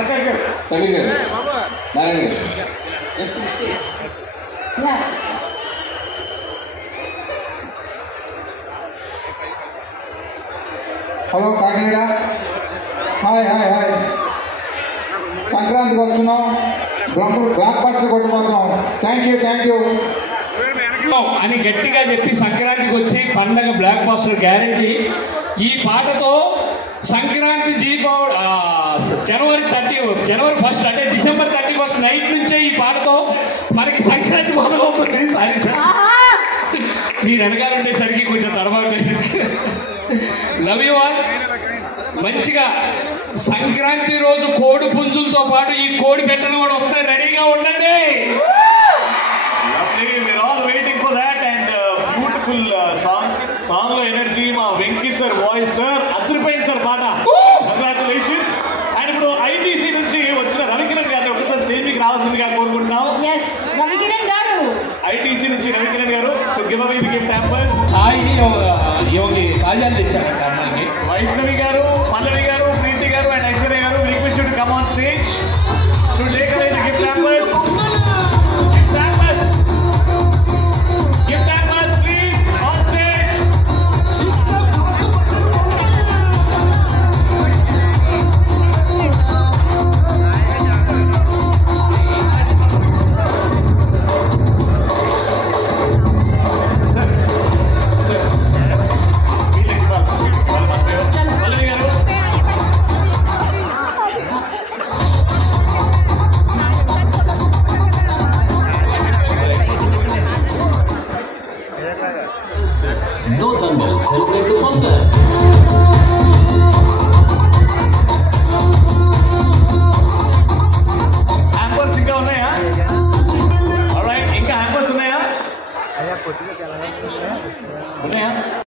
ప్రకాష్ గారు, సమీర్ గారు, నారాయణ గారు. Hello Kakinada, hi hi hi. సంక్రాంతికి వస్తున్నాం, బ్లాక్ బస్టర్ కొట్టుపోతున్నాం. థ్యాంక్ యూ అని గట్టిగా చెప్పి సంక్రాంతికి వచ్చి పండగ బ్లాక్ బస్టర్ గ్యారంటీ. ఈ పాటతో సంక్రాంతి దీపావళి జనవరి 1 అంటే డిసెంబర్ 31 నైట్ నుంచే ఈ పాటతో మనకి సంక్రాంతి మొదలవుతుంది. సారీ సార్, మీరు వెనకాల ఉండేసరికి కొంచెం తడబడి. Love you all. మంచిగా సంక్రాంతి రోజు కోడి పుంజులతో పాటు ఈ కోడి పెట్టలు కూడా వస్తాయి, రెడీగా ఉండండి. we're all waiting for that and beautiful song లో ఎనర్జీ మా వెంకీ సార్ వాయిస్ సార్ అదిరిపోయింది సార్ పాట. కంగ్రాచులేషన్స్. అండ్ ఇప్పుడు ఐటీసీ నుంచి వచ్చిన రవికిరణ్ గారిని ఒకసారి స్టేజ్ మీకు రావాల్సిందిగా కోరుకుంటున్నాం. ఐటీసీ నుంచి రవికిరణ్ గారు give away the gift hamper. సాయిని యోగి కాజాలు తెచ్చారంట అమ్మాయికి. వైష్ణవి గారు, పల్లవి గారు, ప్రీతి గారు అండ్ ఐశ్వర్య గారు request to come on stage to take away the gift hamper.